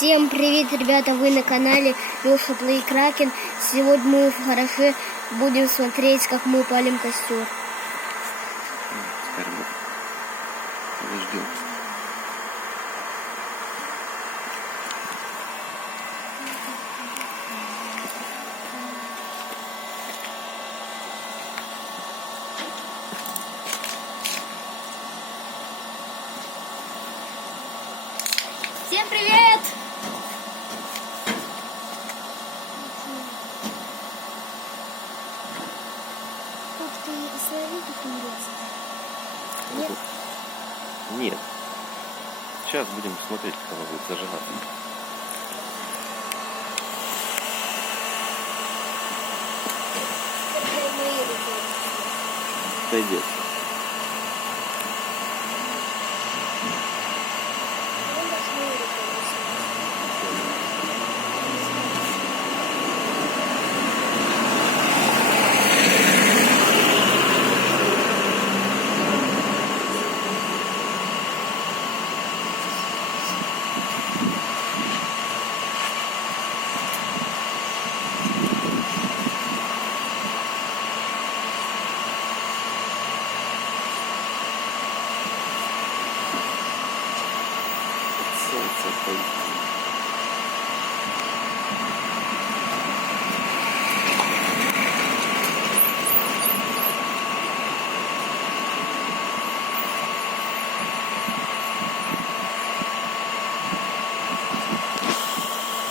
Всем привет, ребята, вы на канале Леша Плей Кракен. Сегодня мы в гараже будем смотреть, как мы палим костер. Теперь мы подождем. Всем привет! Ух ты, смотри, как интересно. Нет? Нет. Сейчас будем смотреть, как она будет зажигаться. Пойдет. Солнце